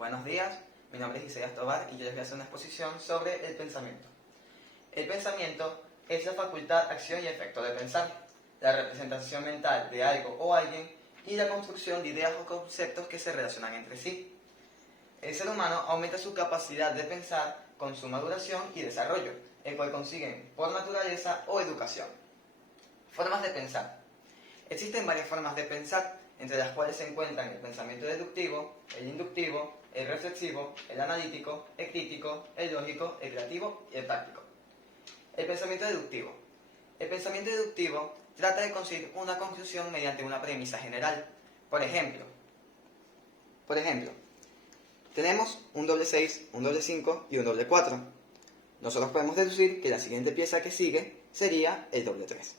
Buenos días, mi nombre es Isaías Tobar y yo les voy a hacer una exposición sobre el pensamiento. El pensamiento es la facultad, acción y efecto de pensar, la representación mental de algo o alguien y la construcción de ideas o conceptos que se relacionan entre sí. El ser humano aumenta su capacidad de pensar con su maduración y desarrollo, el cual consiguen por naturaleza o educación. Formas de pensar. Existen varias formas de pensar, entre las cuales se encuentran el pensamiento deductivo, el inductivo, el reflexivo, el analítico, el crítico, el lógico, el creativo y el práctico. El pensamiento deductivo. El pensamiento deductivo trata de conseguir una conclusión mediante una premisa general. Por ejemplo, tenemos un doble 6, un doble 5 y un doble 4. Nosotros podemos deducir que la siguiente pieza que sigue sería el doble 3.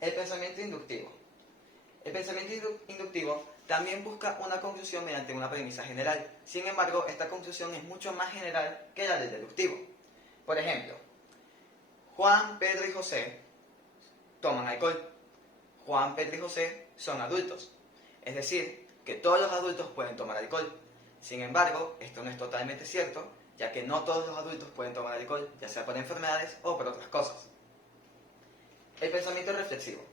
El pensamiento inductivo. El pensamiento inductivo también busca una conclusión mediante una premisa general. Sin embargo, esta conclusión es mucho más general que la del deductivo. Por ejemplo, Juan, Pedro y José toman alcohol. Juan, Pedro y José son adultos. Es decir, que todos los adultos pueden tomar alcohol. Sin embargo, esto no es totalmente cierto, ya que no todos los adultos pueden tomar alcohol, ya sea por enfermedades o por otras cosas. El pensamiento reflexivo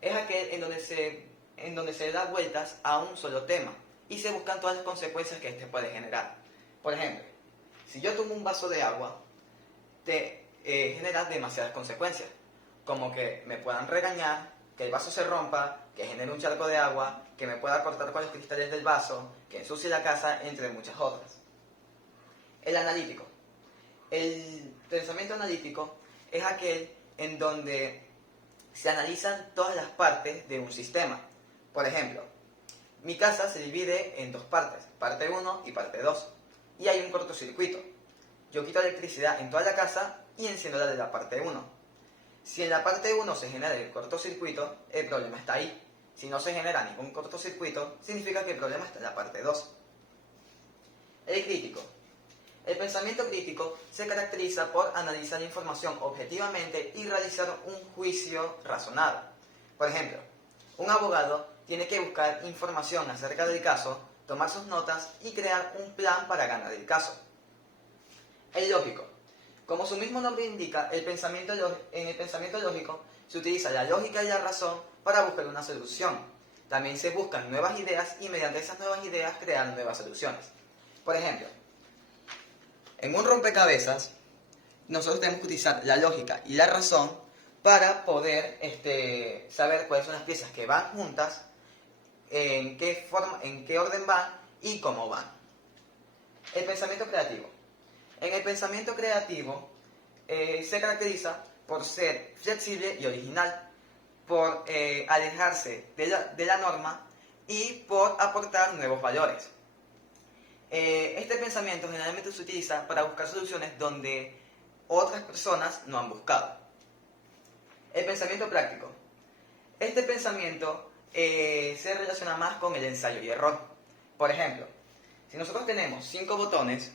es aquel en donde se da vueltas a un solo tema y se buscan todas las consecuencias que éste puede generar. Por ejemplo, si yo tomo un vaso de agua, te genera demasiadas consecuencias, como que me puedan regañar, que el vaso se rompa, que genere un charco de agua, que me pueda cortar con los cristales del vaso, que ensucie la casa, entre muchas otras. El analítico. El pensamiento analítico es aquel en donde se analizan todas las partes de un sistema. Por ejemplo, mi casa se divide en dos partes, parte 1 y parte 2, y hay un cortocircuito. Yo quito electricidad en toda la casa y enciendo la de la parte 1. Si en la parte 1 se genera el cortocircuito, el problema está ahí. Si no se genera ningún cortocircuito, significa que el problema está en la parte 2. El crítico. El pensamiento crítico se caracteriza por analizar la información objetivamente y realizar un juicio razonado. Por ejemplo, un abogado tiene que buscar información acerca del caso, tomar sus notas y crear un plan para ganar el caso. El lógico. Como su mismo nombre indica, en el pensamiento lógico se utiliza la lógica y la razón para buscar una solución. También se buscan nuevas ideas y mediante esas nuevas ideas crear nuevas soluciones. Por ejemplo, en un rompecabezas, nosotros tenemos que utilizar la lógica y la razón para poder saber cuáles son las piezas que van juntas, en qué orden van y cómo van. El pensamiento creativo. En el pensamiento creativo se caracteriza por ser flexible y original, por alejarse de la norma y por aportar nuevos valores. Este pensamiento generalmente se utiliza para buscar soluciones donde otras personas no han buscado. El pensamiento práctico. Este pensamiento se relaciona más con el ensayo y error. Por ejemplo, si nosotros tenemos 5 botones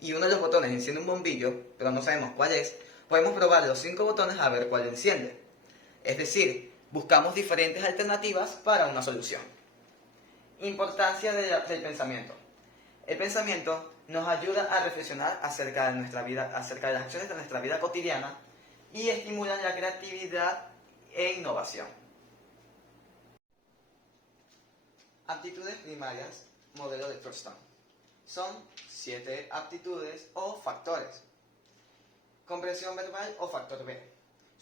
y uno de los botones enciende un bombillo, pero no sabemos cuál es, podemos probar los 5 botones a ver cuál enciende. Es decir, buscamos diferentes alternativas para una solución. Importancia del pensamiento. El pensamiento nos ayuda a reflexionar acerca de nuestra vida, acerca de las acciones de nuestra vida cotidiana y estimula la creatividad e innovación. Aptitudes primarias, modelo de Thurston. Son 7 aptitudes o factores. Comprensión verbal o factor B.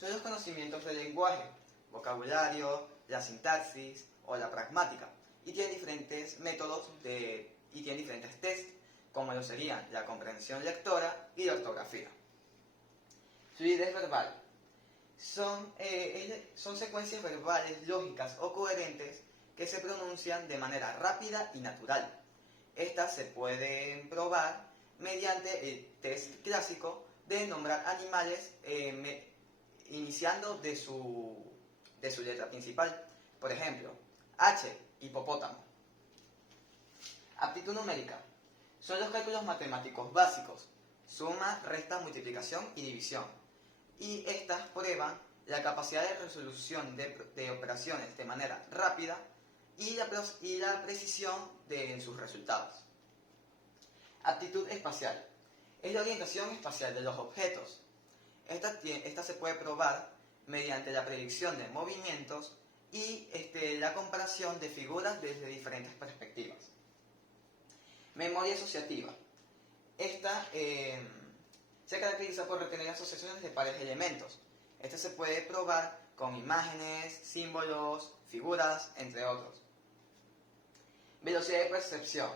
Son los conocimientos del lenguaje, vocabulario, la sintaxis o la pragmática. Y tienen diferentes métodos y tienen diferentes tests, como lo serían la comprensión lectora y la ortografía. Fluidez verbal. Son secuencias verbales lógicas o coherentes que se pronuncian de manera rápida y natural. Estas se pueden probar mediante el test clásico de nombrar animales iniciando de su letra principal. Por ejemplo, H, hipopótamo. Aptitud numérica. Son los cálculos matemáticos básicos, suma, resta, multiplicación y división. Y estas prueban la capacidad de resolución de operaciones de manera rápida y la precisión en sus resultados. Aptitud espacial. Es la orientación espacial de los objetos. Esta se puede probar mediante la predicción de movimientos y la comparación de figuras desde diferentes perspectivas. Memoria asociativa. Esta se caracteriza por retener asociaciones de pares de elementos. Esta se puede probar con imágenes, símbolos, figuras, entre otros. Velocidad de percepción.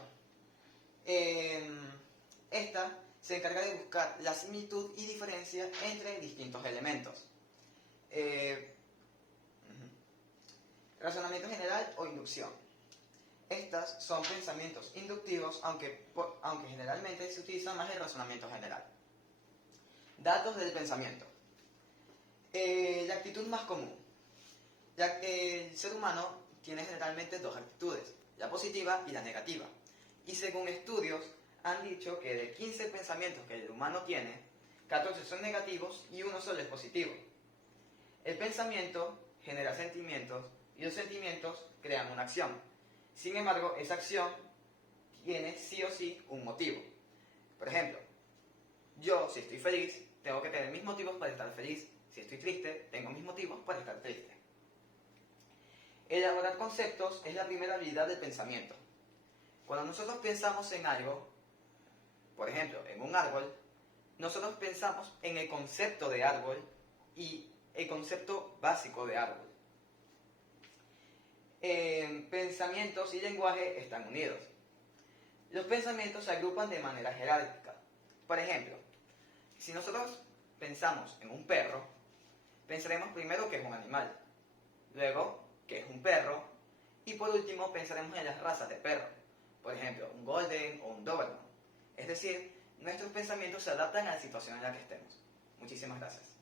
Esta se encarga de buscar la similitud y diferencia entre distintos elementos. Razonamiento general o inducción. Estas son pensamientos inductivos, aunque generalmente se utiliza más el razonamiento general. Datos del pensamiento. La actitud más común. El ser humano tiene generalmente dos actitudes, la positiva y la negativa. Y según estudios, han dicho que de 15 pensamientos que el humano tiene, 14 son negativos y uno solo es positivo. El pensamiento genera sentimientos y los sentimientos crean una acción. Sin embargo, esa acción tiene sí o sí un motivo. Por ejemplo, yo si estoy feliz, tengo que tener mis motivos para estar feliz. Si estoy triste, tengo mis motivos para estar triste. Elaborar conceptos es la primera habilidad del pensamiento. Cuando nosotros pensamos en algo, por ejemplo, en un árbol, nosotros pensamos en el concepto de árbol y el concepto básico de árbol. Pensamientos y lenguaje están unidos. Los pensamientos se agrupan de manera jerárquica. Por ejemplo, si nosotros pensamos en un perro, pensaremos primero que es un animal, luego que es un perro, y por último pensaremos en las razas de perro, por ejemplo, un Golden o un Doberman. Es decir, nuestros pensamientos se adaptan a la situación en la que estemos. Muchísimas gracias.